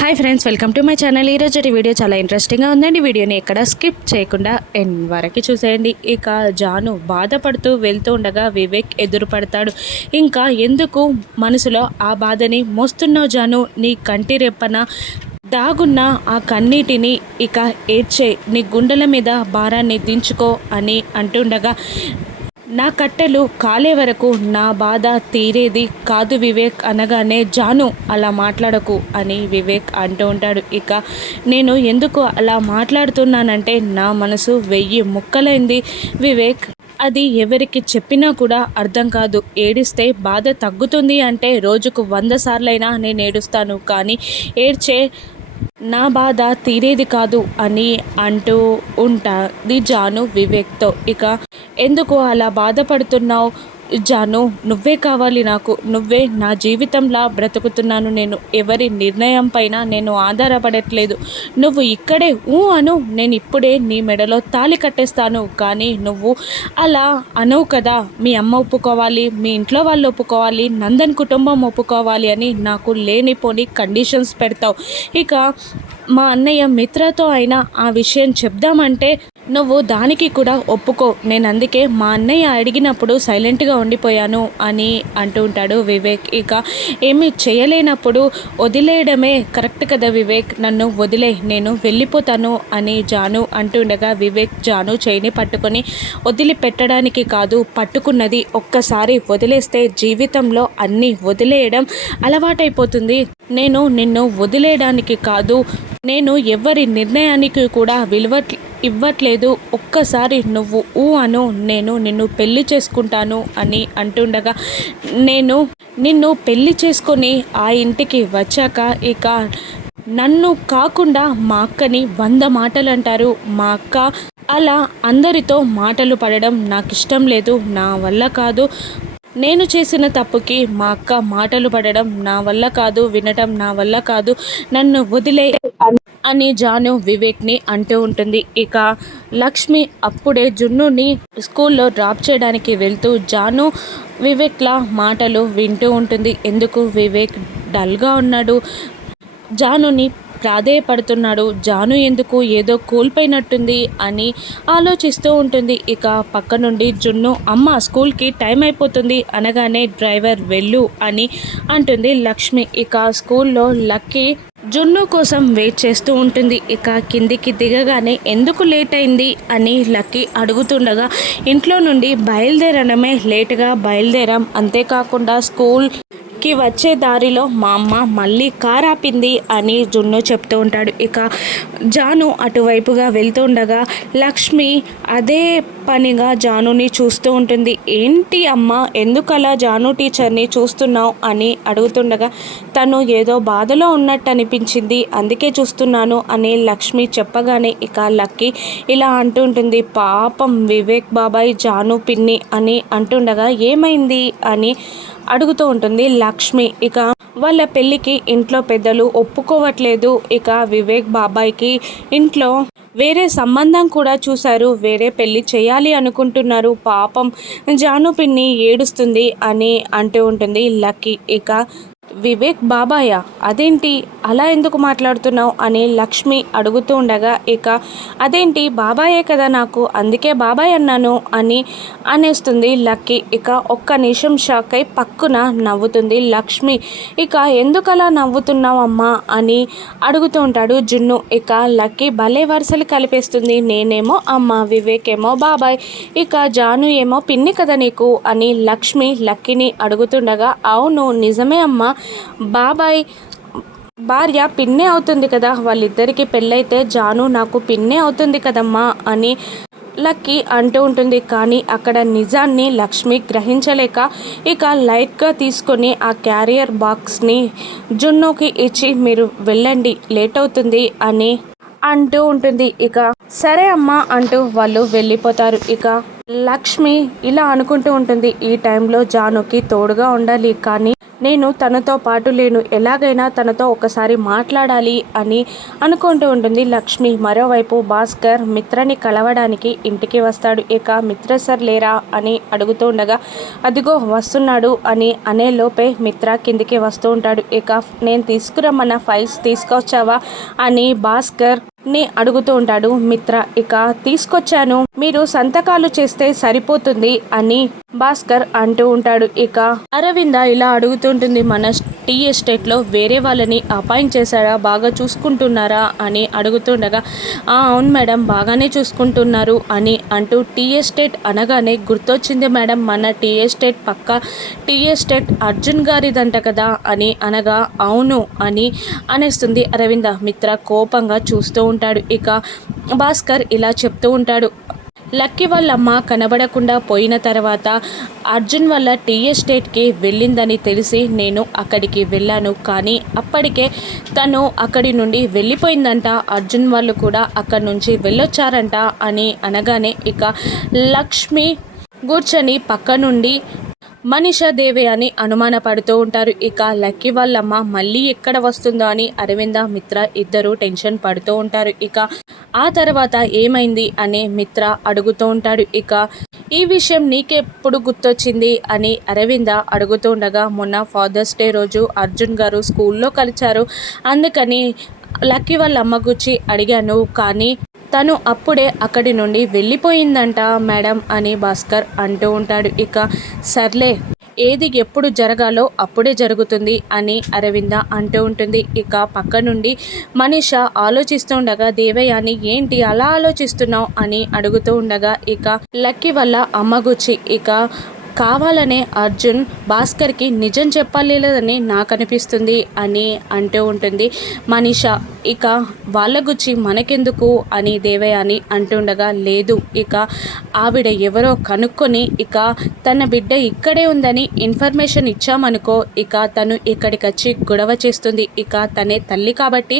Hi friends, welcome to my channel. ఈరోజు video చాలా ఇంట్రెస్టింగ్గా ఉందండి. వీడియోని ఎక్కడ స్కిప్ చేయకుండా ఎండ్ వరకు చూసేయండి. ఇక జాను బాధపడుతూ వెళ్తూ ఉండగా వివేక్ ఎదురుపడతాడు. ఇంకా ఎందుకు మనసులో ఆ బాధని మోస్తున్నావు జాను? నీ కంటి రెప్పన దాగున్న ఆ కన్నీటిని ఇక ఏడ్చే, నీ గుండెల మీద భారాన్ని దించుకో అని అంటుండగా, నా కట్టెలు కాలే వరకు నా బాధ తీరేది కాదు వివేక్ అనగానే, జాను అలా మాట్లాడకు అని వివేక్ అంటూ ఉంటాడు. ఇక నేను ఎందుకు అలా మాట్లాడుతున్నానంటే నా మనసు 1000 ముక్కలైంది వివేక్. అది ఎవరికి చెప్పినా కూడా అర్థం కాదు. ఏడిస్తే బాధ తగ్గుతుంది అంటే రోజుకు 100 సార్లైనా నేను ఏడుస్తాను, కానీ ఏడ్చే నా బాధ తీరేది కాదు అని అంటూ ఉంటుంది జాను వివేక్తో. ఇక ఎందుకు అలా బాధపడుతున్నావు జాను? నువ్వే కావాలి నాకు, నువ్వే నా జీవితంలా బ్రతుకుతున్నాను నేను. ఎవరి నిర్ణయం పైన నేను ఆధారపడట్లేదు. నువ్వు ఇక్కడే అను, నేను ఇప్పుడే నీ మెడలో తాళి కట్టేస్తాను. కానీ నువ్వు అలా అనవు కదా. మీ అమ్మ ఒప్పుకోవాలి, మీ ఇంట్లో వాళ్ళు ఒప్పుకోవాలి, నందన్ కుటుంబం ఒప్పుకోవాలి అని నాకు లేనిపోని కండిషన్స్ పెడతావు. ఇక మా అన్నయ్య మిత్రతో అయినా ఆ విషయం చెప్దామంటే నువ్వు దానికి కూడా ఒప్పుకో. నేను అందుకే మా అన్నయ్య అడిగినప్పుడు సైలెంట్గా ఉండిపోయాను అని అంటూ ఉంటాడు వివేక్. ఇక ఏమీ చేయలేనప్పుడు వదిలేయడమే కరెక్ట్ కదా వివేక్, నన్ను వదిలే, నేను వెళ్ళిపోతాను అని జాను అంటుండగా, వివేక్ జాను చేయిని పట్టుకొని, వదిలిపెట్టడానికి కాదు, పట్టుకున్నది ఒక్కసారి వదిలేస్తే జీవితంలో అన్నీ వదిలేయడం అలవాటైపోతుంది. నేను నిన్ను వదిలేయడానికి కాదు, నేను ఎవరి నిర్ణయానికి కూడా విలువ ఇవ్వట్లేదు. ఒక్కసారి నువ్వు అను, నేను నిన్ను పెళ్లి చేసుకుంటాను అని అంటుండగా, నేను నిన్ను పెళ్లి చేసుకొని ఆ ఇంటికి వచ్చాక ఇక నన్ను కాకుండా మా అక్కని 100 మాటలు అంటారు. మా అక్క అలా అందరితో మాటలు పడడం నాకు ఇష్టం లేదు, నా వల్ల కాదు. నేను చేసిన తప్పుకి మా అక్క మాటలు పడడం నా వల్ల కాదు, వినటం నా వల్ల కాదు, నన్ను వదిలే అని జాను వివేక్ని అంటూ ఉంటుంది. ఇక లక్ష్మి అప్పుడే జున్నుని స్కూల్లో డ్రాప్ చేయడానికి వెళ్తూ జాను వివేక్ల మాటలు వింటూ ఉంటుంది. ఎందుకు వివేక్ డల్గా ఉన్నాడు, జానుని ప్రాధేయపడుతున్నాడు, జాను ఎందుకు ఏదో కోల్పోయినట్టుంది అని ఆలోచిస్తూ ఉంటుంది. ఇక పక్క నుండి జున్ను, అమ్మ స్కూల్కి టైం అయిపోతుంది అనగానే, డ్రైవర్ వెళ్ళు అని అంటుంది లక్ష్మి. ఇక స్కూల్లో లక్కీ జున్ను కోసం వెయిట్ చేస్తూ ఉంటుంది. ఇక కిందికి దిగగానే ఎందుకు లేట్ అయింది అని లక్కీ అడుగుతుండగా, ఇంట్లో నుండి బయలుదేరడమే లేటుగా బయలుదేరాం, అంతేకాకుండా స్కూల్కి వచ్చే దారిలో మా అమ్మ మళ్ళీ కార్ ఆపింది అని జున్ను చెప్తూ ఉంటాడు. ఇక జాను అటువైపుగా వెళ్తూ ఉండగా లక్ష్మి అదే పనిగా జానుని చూస్తూ ఉంటుంది. ఏంటి అమ్మ, ఎందుకలా జాను టీచర్ని చూస్తున్నావు అని అడుగుతుండగా, తను ఏదో బాధలో ఉన్నట్టు అనిపించింది, అందుకే చూస్తున్నాను అని లక్ష్మి చెప్పగానే ఇక లక్కీ ఇలా అంటుంటుంది, పాపం వివేక్ బాబాయ్ జాను పిన్ని అని అంటుండగా, ఏమైంది అని అడుగుతూ ఉంటుంది లక్ష్మి. ఇక వాళ్ళ పెళ్ళికి ఇంట్లో పెద్దలు ఒప్పుకోవట్లేదు. ఇక వివేక్ బాబాయ్కి ఇంట్లో వేరే సంబంధం కూడా చూశారు, వేరే పెళ్ళి చేయాలి అనుకుంటున్నారు, పాపం జాను పిన్ని ఏడుస్తుంది అని అంటూ ఉంటుంది లక్కీ. ఇక వివేక్ బాబాయా, అదేంటి అలా ఎందుకు మాట్లాడుతున్నావు అని లక్ష్మి అడుగుతూ ఉండగా, ఇక అదేంటి బాబాయే కదా నాకు, అందుకే బాబాయ్ అన్నాను అని అనేస్తుంది లక్కీ. ఇక ఒక్క నిమిషం షాక్ అయి పక్కున నవ్వుతుంది లక్ష్మి. ఇక ఎందుకు అలా నవ్వుతున్నావు అమ్మా అని అడుగుతూ ఉంటాడు జున్ను. ఇక లక్కీ భలే వరుసలు కలిపేస్తుంది, నేనేమో అమ్మ, వివేక్ ఏమో బాబాయ్, ఇక జాను ఏమో పిన్ని కదా నీకు అని లక్ష్మి లక్కీని అడుగుతుండగా, అవును నిజమే అమ్మ, బాబాయ్ భార్య పిన్నే అవుతుంది కదా, వాళ్ళిద్దరికీ పెళ్ళైతే జాను నాకు పిన్నే అవుతుంది కదమ్మా అని లక్కీ అంటూ ఉంటుంది. కానీ అక్కడ నిజాన్ని లక్ష్మి గ్రహించలేక ఇక లైట్గా తీసుకొని ఆ క్యారియర్ బాక్స్ని జున్నుకి ఇచ్చి, మీరు వెళ్ళండి లేట్ అవుతుంది అని అంటూ ఉంటుంది. ఇక సరే అమ్మా అంటూ వాళ్ళు వెళ్ళిపోతారు. ఇక లక్ష్మి ఇలా అనుకుంటూ ఉంటుంది. ఈ టైంలో జానుకి తోడుగా ఉండాలి, కానీ నేను తనతో పాటు లేను, ఎలాగైనా తనతో ఒకసారి మాట్లాడాలి అని అనుకుంటూ ఉంటుంది లక్ష్మి. మరోవైపు భాస్కర్ మిత్రని కలవడానికి ఇంటికి వస్తాడు. ఇక మిత్ర సార్ లేరా అని అడుగుతూ ఉండగా అదిగో వస్తున్నాడు అని అనేలోపే మిత్ర కిందికి వస్తూ ఉంటాడు. ఇక నేను తీసుకురమ్మన్న ఫైల్స్ తీసుకొచ్చావా అని భాస్కర్ ని అడుగుతూ ఉంటాడు మిత్ర. ఇక తీసుకొచ్చాను, మీరు సంతకాలు చేస్తే సరిపోతుంది అని భాస్కర్ అంటూ ఉంటాడు. ఇక అరవింద ఇలా అడుగుతుంటుంది, మన టీ ఎస్టేట్లో వేరే వాళ్ళని అపాయింట్ చేశారా, బాగా చూసుకుంటున్నారా అని అడుగుతుండగా అవును మేడం, బాగానే చూసుకుంటున్నారు అని అంటూ టీ ఎస్టేట్ అనగానే గుర్తొచ్చింది మేడం, మన టీ ఎస్టేట్ పక్క టీ ఎస్టేట్ అర్జున్ గారిదంట కదా అని అనగా అవును అని అనేస్తుంది అరవింద. మిత్ర కోపంగా చూస్తూ ఉంటాడు. ఇక భాస్కర్ ఇలా చెప్తూ ఉంటాడు, లక్కీ వాళ్ళ అమ్మ కనబడకుండా పోయిన తర్వాత అర్జున్ వల్ల టీ ఎస్టేట్కి వెళ్ళిందని తెలిసి నేను అక్కడికి వెళ్ళాను, కానీ అప్పటికే తను అక్కడి నుండి వెళ్ళిపోయిందంట, అర్జున్ వాళ్ళు కూడా అక్కడి నుంచి వెళ్ళొచ్చారంట అని అనగానే ఇక లక్ష్మి కూర్చొని పక్క నుండి మనీషా దేవి అని అనుమానపడుతూ ఉంటారు. ఇక లక్కీ వాళ్ళమ్మ మళ్ళీ ఎక్కడ వస్తుందో అని అరవింద మిత్ర ఇద్దరు టెన్షన్ పడుతూ ఉంటారు. ఇక ఆ తర్వాత ఏమైంది అని మిత్ర అడుగుతూ ఉంటాడు. ఇక ఈ విషయం నీకెప్పుడు గుర్తొచ్చింది అని అరవింద అడుగుతూ ఉండగా మొన్న ఫాదర్స్ డే రోజు అర్జున్ గారు స్కూల్లో కలిశారు, అందుకని లక్కీ వాళ్ళ అమ్మ గురించి అడిగాను, కానీ తను అప్పుడే అక్కడి నుండి వెళ్ళిపోయిందంట మేడం అని భాస్కర్ అంటూ ఉంటాడు. ఇక సర్లే, ఏది ఎప్పుడు జరగాలో అప్పుడే జరుగుతుంది అని అరవింద అంటూ ఉంటుంది. ఇక పక్క నుండి మనీష ఆలోచిస్తుండగా దేవయాని ఏంటి అలా ఆలోచిస్తున్నావు అని అడుగుతూ ఉండగా ఇక లక్కీ వల్ల అమ్మ గుచ్చి ఇక కావాలనే అర్జున్ భాస్కర్కి నిజం చెప్పలేదని నాకు అనిపిస్తుంది అని అంటూ ఉంటుంది మనీష. ఇక వాళ్ళ గురించి మనకెందుకు అని దేవయాని అంటుండగా లేదు, ఇక ఆవిడ ఎవరో కనుక్కొని ఇక తన బిడ్డ ఇక్కడే ఉందని ఇన్ఫర్మేషన్ ఇచ్చామనుకో, ఇక తను ఇక్కడికి వచ్చి గొడవ చేస్తుంది, ఇక తనే తల్లి కాబట్టి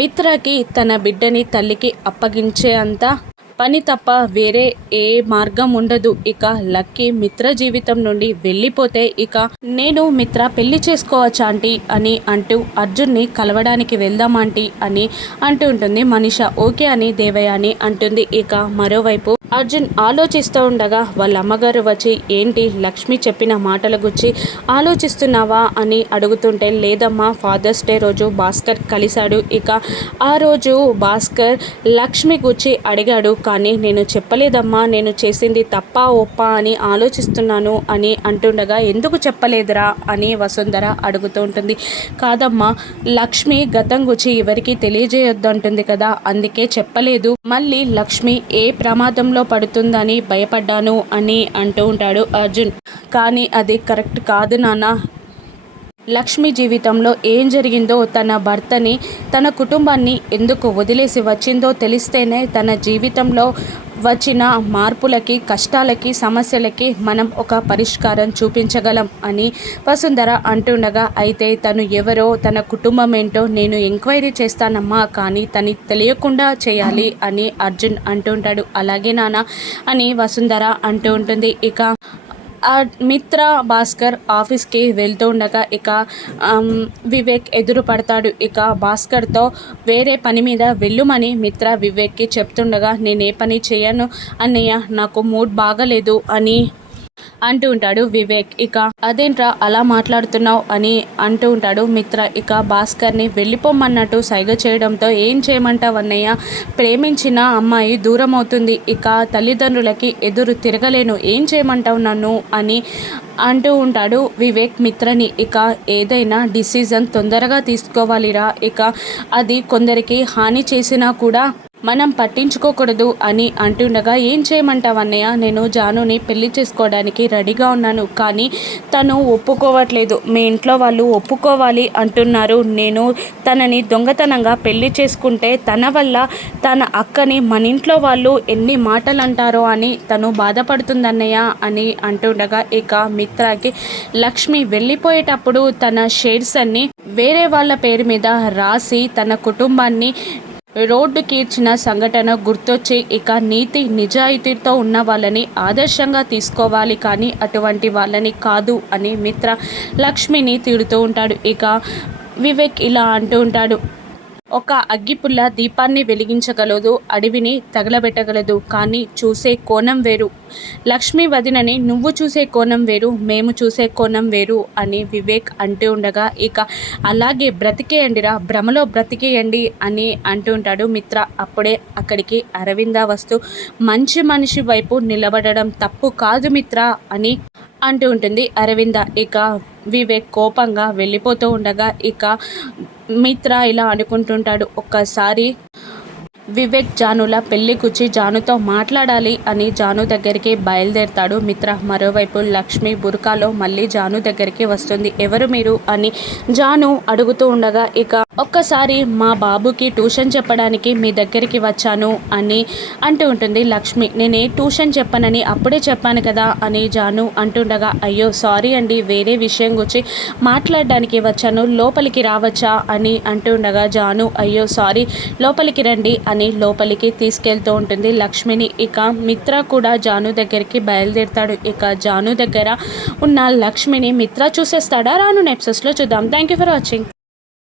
మిత్రకి తన బిడ్డని తల్లికి అప్పగించే అంత పని తప్ప వేరే ఏ మార్గం ఉండదు. ఇక లక్కీ మిత్ర జీవితం నుండి వెళ్ళిపోతే ఇక నేను మిత్ర పెళ్లి చేసుకోవచ్చా ఆంటీ అని అంటూ అర్జున్ని కలవడానికి వెళ్దాం ఆంటీ అని అంటూ ఉంటుంది మనీష. ఓకే అని దేవయాని అంటుంది. ఇక మరోవైపు అర్జున్ ఆలోచిస్తూ ఉండగా వాళ్ళ అమ్మగారు వచ్చి ఏంటి లక్ష్మి చెప్పిన మాటల గురించి ఆలోచిస్తున్నావా అని అడుగుతుంటే లేదమ్మా, ఫాదర్స్ డే రోజు భాస్కర్ కలిశాడు, ఇక ఆ రోజు భాస్కర్ లక్ష్మి గురించి అడిగాడు, కానీ నేను చెప్పలేదమ్మా, నేను చేసింది తప్పా ఒప్పా అని ఆలోచిస్తున్నాను అని అంటుండగా ఎందుకు చెప్పలేదురా అని వసుంధర అడుగుతూ ఉంటుంది. కాదమ్మా, లక్ష్మి గతం గురించి ఎవరికి తెలియజేయొద్దు అంటుంది కదా, అందుకే చెప్పలేదు, మళ్ళీ లక్ష్మి ఏ ప్రమాదంలో పడుతుందని భయపడ్డాను అని అంటూ ఉంటాడు అర్జున్. కానీ అది కరెక్ట్ కాదు నాన్న, లక్ష్మి జీవితంలో ఏం జరిగిందో, తన భర్తని తన కుటుంబాన్ని ఎందుకు వదిలేసి వచ్చిందో తెలిస్తేనే తన జీవితంలో వచ్చిన మార్పులకి కష్టాలకి సమస్యలకి మనం ఒక పరిష్కారం చూపించగలం అని వసుంధర అంటుండగా అయితే తను ఎవరో తన కుటుంబం ఏంటో నేను ఎంక్వైరీ చేస్తానమ్మా, కానీ తను తెలియకుండా చేయాలి అని అర్జున్ అంటుంటాడు. అలాగే నాన్న అని వసుంధర అంటూ ఉంటుంది. ఇక మిత్ర భాస్కర్ ఆఫీస్కి వెళ్తూ ఉండగా ఇక వివేక్ ఎదురు పడతాడు. ఇక భాస్కర్తో వేరే పని మీద వెళ్ళుమని మిత్ర వివేక్కి చెప్తుండగా నేనే పని చేయను అన్నయ్య, నాకు మూడ్ బాగలేదు అని అంటూ ఉంటాడు వివేక్. ఇక అదేంట్రా అలా మాట్లాడుతున్నావు అని అంటూ ఉంటాడు మిత్ర. ఇక భాస్కర్ని వెళ్ళిపోమన్నట్టు సైగ చేయడంతో ఏం చేయమంటావు అన్నయ్య, ప్రేమించిన అమ్మాయి దూరం అవుతుంది, ఇక తల్లిదండ్రులకి ఎదురు తిరగలేను, ఏం చేయమంటావు నన్ను అని అంటూ ఉంటాడు వివేక్ మిత్రని. ఇక ఏదైనా డిసిజన్ తొందరగా తీసుకోవాలిరా, ఇక అది కొందరికి హాని చేసినా కూడా మనం పట్టించుకోకూడదు అని అంటుండగా ఏం చేయమంటావు అన్నయ్య, నేను జానుని పెళ్లి చేసుకోవడానికి రెడీగా ఉన్నాను, కానీ తను ఒప్పుకోవట్లేదు, మీ ఇంట్లో వాళ్ళు ఒప్పుకోవాలి అంటున్నారు, నేను తనని దొంగతనంగా పెళ్లి చేసుకుంటే తన వల్ల తన అక్కని మన ఇంట్లో వాళ్ళు ఎన్ని మాటలు అంటారో అని తను బాధపడుతుందన్నయ్య అని అంటుండగా ఇక మిత్రకి లక్ష్మి వెళ్ళిపోయేటప్పుడు తన షేర్స్ అన్ని వేరే వాళ్ళ పేరు మీద రాసి తన కుటుంబాన్ని రోడ్డుకి ఇచ్చిన సంఘటన గుర్తొచ్చి ఇక నీతి నిజాయితీతో ఉన్న వాళ్ళని ఆదర్శంగా తీసుకోవాలి, కానీ అటువంటి వాళ్ళని కాదు అని మిత్ర లక్ష్మిని తిడుతూ ఉంటాడు. ఇక వివేక్ ఇలా అంటూ ఉంటాడు, ఒక అగ్గిపుల్ల దీపాన్ని వెలిగించగలదు, అడవిని తగలబెట్టగలదు, కానీ చూసే కోణం వేరు. లక్ష్మి వదినని నువ్వు చూసే కోణం వేరు, మేము చూసే కోణం వేరు అని వివేక్ అంటూ ఉండగా, ఇక అలాగే బ్రతికేయండిరా, భ్రమలో బ్రతికేయండి అని అంటూ ఉంటాడు మిత్ర. అప్పుడే అక్కడికి అరవింద వస్తూ, మంచి మనిషి వైపు నిలబడడం తప్పు కాదు మిత్ర అని అంటూ ఉంటుంది అరవింద. ఇక వివేక్ కోపంగా వెళ్ళిపోతూ ఉండగా ఇక మిత్ర ఇలా అనుకుంటుంటాడు, ఒక్కసారి వివేక్ జానుల పెళ్లి కూర్చి జానుతో మాట్లాడాలి అని జాను దగ్గరికి బయలుదేరుతాడు మిత్ర. మరోవైపు లక్ష్మి బుర్కాలో మళ్ళీ జాను దగ్గరికి వస్తుంది. ఎవరు మీరు అని జాను అడుగుతూ ఉండగా, ఇక ఒక్కసారి మా బాబుకి ట్యూషన్ చెప్పడానికి మీ దగ్గరికి వచ్చాను అని అంటూ ఉంటుంది లక్ష్మి. నేనే ట్యూషన్ చెప్పనని అప్పుడే చెప్పాను కదా అని జాను అంటుండగా, అయ్యో సారీ అండి, వేరే విషయం గురించి మాట్లాడడానికి వచ్చాను, లోపలికి రావచ్చా అని అంటుండగా జాను, అయ్యో సారీ, లోపలికి రండి అని లోపలికి తీసుకెళ్తూ ఉంటుంది లక్ష్మిని. ఇక మిత్ర కూడా జాను దగ్గరికి బయలుదేరుతాడు. ఇక జాను దగ్గర ఉన్న లక్ష్మిని మిత్ర చూసేస్తాడా? రాను ఎపిసోడ్స్లో చూద్దాం. Thank you for watching.